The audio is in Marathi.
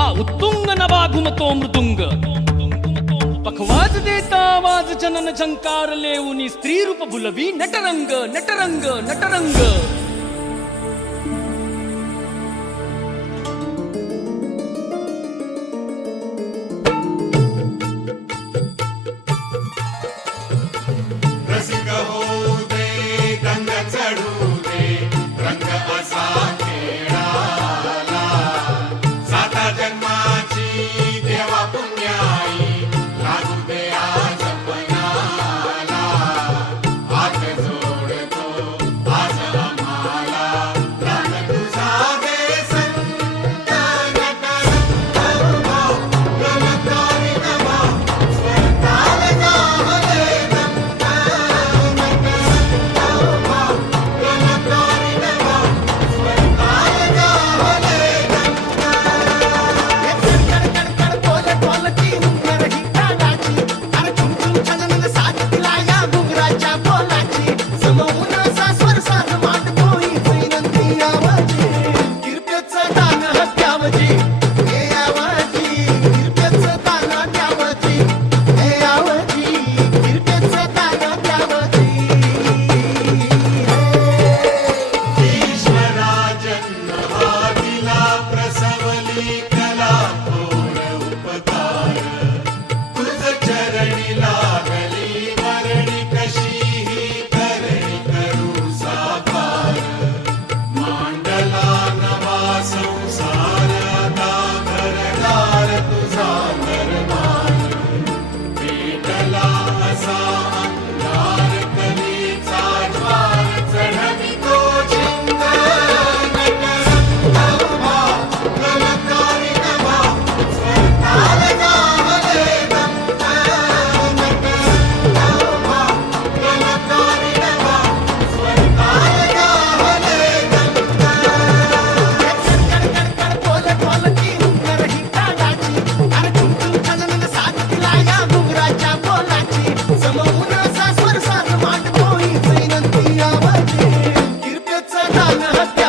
हा उत्तुंग नभा घुमतो मृदुंग पखवाज देता आवाज जनन झंकार लेऊनी स्त्री रूप भुलवी नटरंग नटरंग नटरंग रसिक होऊ दे रंग चढू दे रंग असा खेळाला साता जन्माची देवा पुण्याई लागू दे आज पणाला हात जोडतो आज आम्हाला रंग तुझा दे संत नटरंग गलतारी नभा स्वताल जाहले Hasta